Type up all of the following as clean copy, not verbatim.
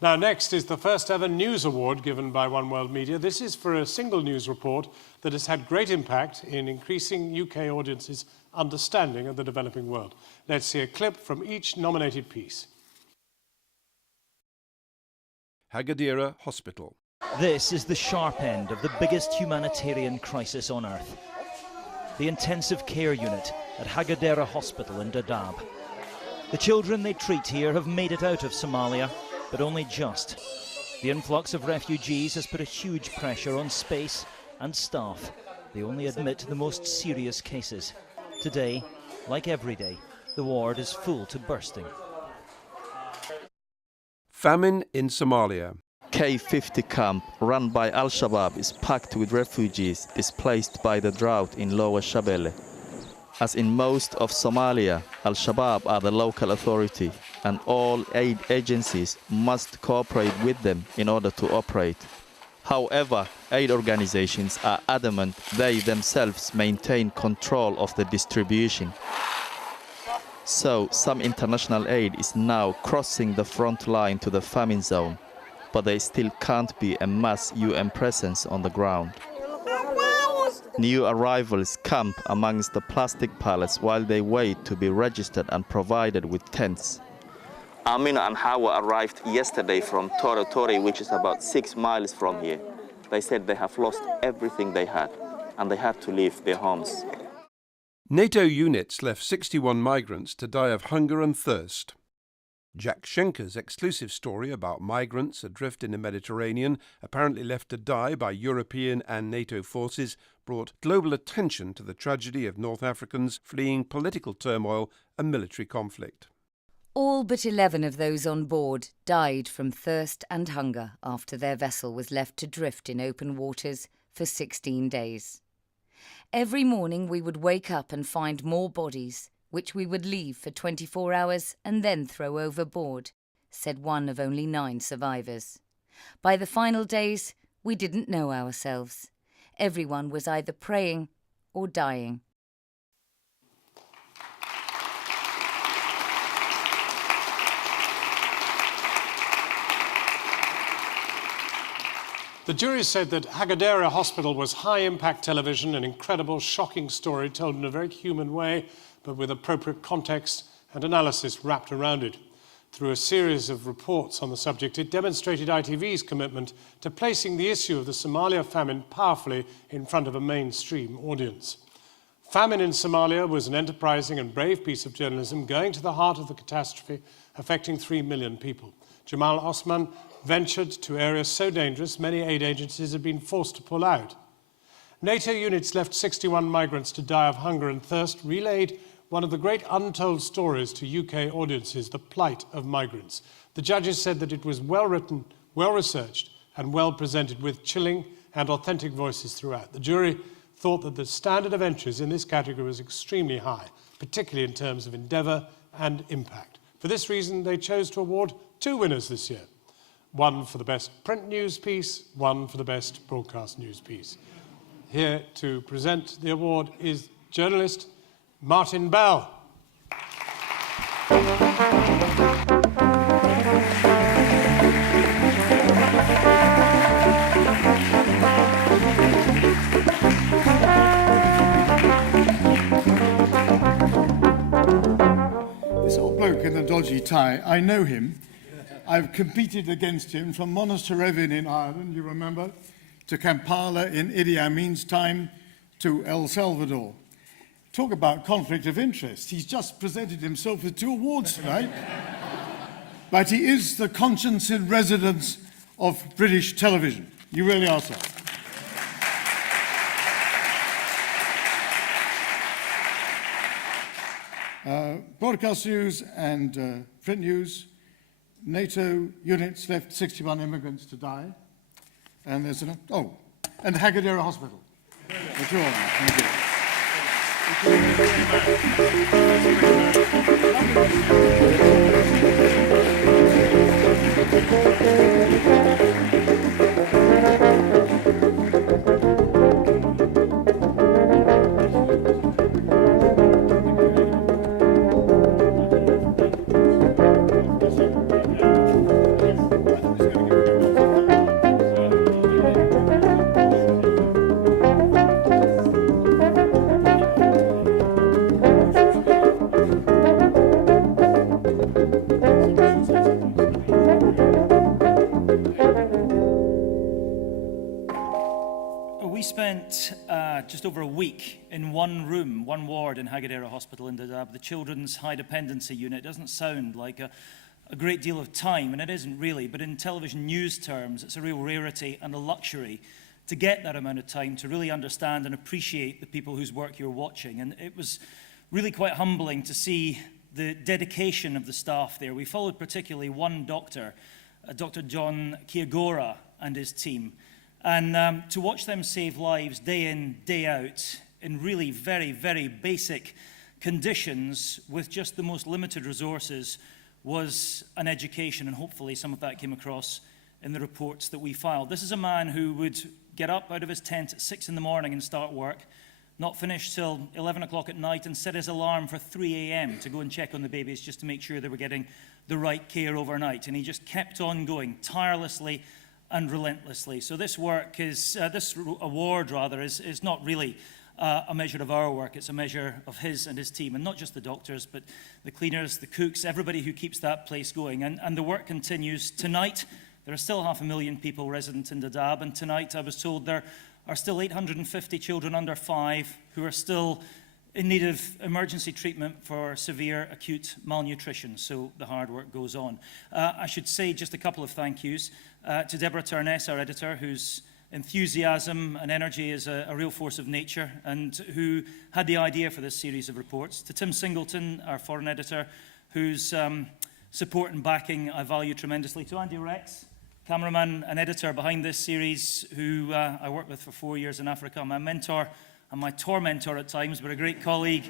Now, next is the first ever news award given by One World Media. This is for a single news report that has had great impact in increasing UK audiences' understanding of the developing world. Let's see a clip from each nominated piece. Hagadera Hospital. This is the sharp end of the biggest humanitarian crisis on earth. The intensive care unit at Hagadera Hospital in Dadaab. The children they treat here have made it out of Somalia, but only just. The influx of refugees has put a huge pressure on space and staff. They only admit the most serious cases. Today, like every day, the ward is full to bursting. Famine in Somalia. K50 camp run by Al-Shabaab is packed with refugees displaced by the drought in Lower Shabelle. As in most of Somalia, Al-Shabaab are the local authority and all aid agencies must cooperate with them in order to operate. However, aid organizations are adamant they themselves maintain control of the distribution. So, some international aid is now crossing the front line to the famine zone, but there still can't be a mass UN presence on the ground. New arrivals camp amongst the plastic pallets while they wait to be registered and provided with tents. Amina and Hawa arrived yesterday from Tori, which is about 6 miles from here. They said they have lost everything they had and they had to leave their homes. NATO units left 61 migrants to die of hunger and thirst. Jack Schenker's exclusive story about migrants adrift in the Mediterranean, apparently left to die by European and NATO forces, brought global attention to the tragedy of North Africans fleeing political turmoil and military conflict. All but 11 of those on board died from thirst and hunger after their vessel was left to drift in open waters for 16 days. Every morning we would wake up and find more bodies, which we would leave for 24 hours and then throw overboard, said one of only 9 survivors. By the final days, we didn't know ourselves. Everyone was either praying or dying. The jury said that Hagadera Hospital was high-impact television, an incredible, shocking story told in a very human way, but with appropriate context and analysis wrapped around it. Through a series of reports on the subject, it demonstrated ITV's commitment to placing the issue of the Somalia famine powerfully in front of a mainstream audience. Famine in Somalia was an enterprising and brave piece of journalism going to the heart of the catastrophe affecting 3 million people. Jamal Osman ventured to areas so dangerous many aid agencies had been forced to pull out. NATO units left 61 migrants to die of hunger and thirst, relayed one of the great untold stories to UK audiences, the plight of migrants. The judges said that it was well written, well researched and well presented with chilling and authentic voices throughout. The jury thought that the standard of entries in this category was extremely high, particularly in terms of endeavour and impact. For this reason, they chose to award 2 winners this year. One for the best print news piece, one for the best broadcast news piece. Here to present the award is journalist Martin Bell. This old bloke in the dodgy tie, I know him. I've competed against him from Monasterevin in Ireland, you remember, to Kampala in Idi Amin's time, to El Salvador. Talk about conflict of interest. He's just presented himself with 2 awards tonight. But he is the conscience in residence of British television. You really are, sir. Broadcast news and print news. NATO units left 61 immigrants to die. And there's and Hagadera Hospital. That's your honor. Thank you. spent just over a week in one room, one ward in Hagadera Hospital in Dadaab, the Children's High Dependency Unit. It doesn't sound like a great deal of time, and it isn't really, but in television news terms, it's a real rarity and a luxury to get that amount of time to really understand and appreciate the people whose work you're watching. And it was really quite humbling to see the dedication of the staff there. We followed particularly one doctor, Dr. John Kiagora and his team. And to watch them save lives day in, day out, in really very, very basic conditions with just the most limited resources was an education, and hopefully some of that came across in the reports that we filed. This is a man who would get up out of his tent at 6 in the morning and start work, not finish till 11 o'clock at night, and set his alarm for 3 a.m. to go and check on the babies just to make sure they were getting the right care overnight. And he just kept on going tirelessly and relentlessly. So this work is, this award rather, is not really a measure of our work. It's a measure of his and his team, and not just the doctors, but the cleaners, the cooks, everybody who keeps that place going. And the work continues. Tonight, there are still 500,000 people resident in Dadaab, and tonight I was told there are still 850 children under 5 who are still in need of emergency treatment for severe acute malnutrition. So the hard work goes on. I should say just a couple of thank yous to Deborah Turness, our editor, whose enthusiasm and energy is a real force of nature, and who had the idea for this series of reports. To Tim Singleton, our foreign editor, whose support and backing I value tremendously. To Andy Rex, cameraman and editor behind this series, who I worked with for 4 years in Africa, my mentor and my tormentor at times, but a great colleague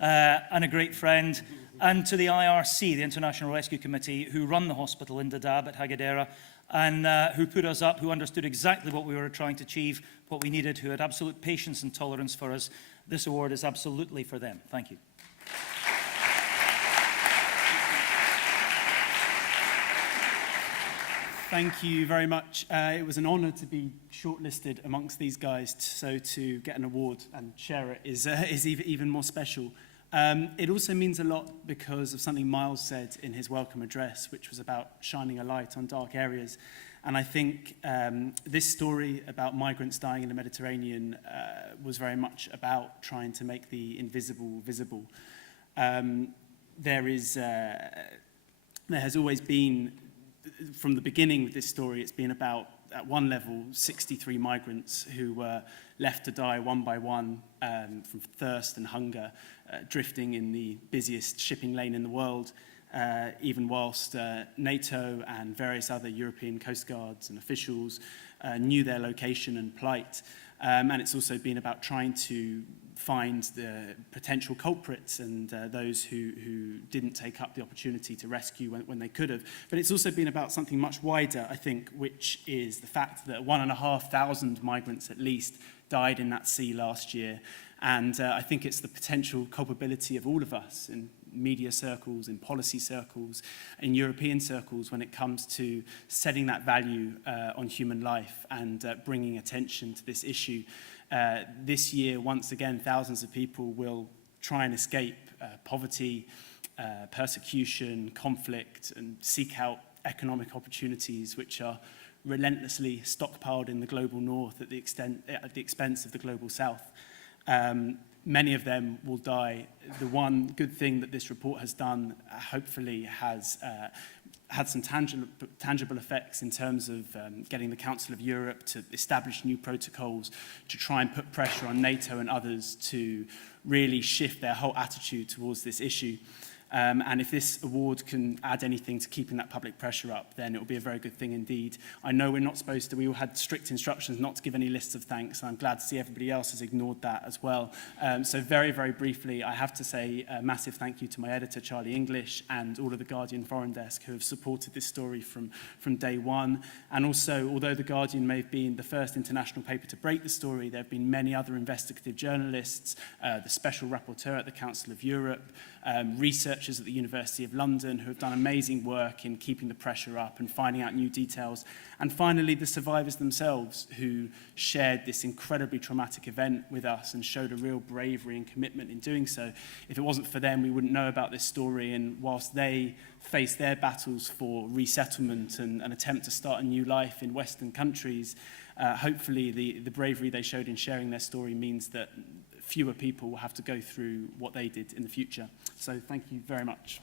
and a great friend. And to the IRC, the International Rescue Committee, who run the hospital in Dadaab at Hagadera, and who put us up, who understood exactly what we were trying to achieve, what we needed, who had absolute patience and tolerance for us. This award is absolutely for them. Thank you. Thank you very much. It was an honour to be shortlisted amongst these guys, so to get an award and share it is even more special. It also means a lot because of something Miles said in his welcome address, which was about shining a light on dark areas. And I think this story about migrants dying in the Mediterranean was very much about trying to make the invisible visible. There has always been, from the beginning with this story, it's been about, at one level, 63 migrants who were left to die one by one from thirst and hunger, drifting in the busiest shipping lane in the world, even whilst NATO and various other European coast guards and officials knew their location and plight. And it's also been about trying to find the potential culprits and those who didn't take up the opportunity to rescue when they could have. But it's also been about something much wider, I think, which is the fact that 1,500 migrants at least died in that sea last year. And I think it's the potential culpability of all of us in media circles, in policy circles, in European circles when it comes to setting that value on human life and bringing attention to this issue. This year, once again, thousands of people will try and escape poverty, persecution, conflict, and seek out economic opportunities which are relentlessly stockpiled in the global north at the expense of the global south. Many of them will die. The one good thing that this report has done, hopefully, has had some tangible effects in terms of getting the Council of Europe to establish new protocols to try and put pressure on NATO and others to really shift their whole attitude towards this issue. And if this award can add anything to keeping that public pressure up, then it will be a very good thing indeed. I know we're not supposed to, we all had strict instructions not to give any lists of thanks, and I'm glad to see everybody else has ignored that as well. So very, very briefly, I have to say a massive thank you to my editor, Charlie English, and all of the Guardian Foreign Desk who have supported this story from day one. And also, although the Guardian may have been the first international paper to break the story, there have been many other investigative journalists, the Special Rapporteur at the Council of Europe, researchers at the University of London who have done amazing work in keeping the pressure up and finding out new details. And finally, the survivors themselves who shared this incredibly traumatic event with us and showed a real bravery and commitment in doing so. If it wasn't for them, we wouldn't know about this story. And whilst they face their battles for resettlement and an attempt to start a new life in Western countries, hopefully the bravery they showed in sharing their story means that fewer people will have to go through what they did in the future. So thank you very much.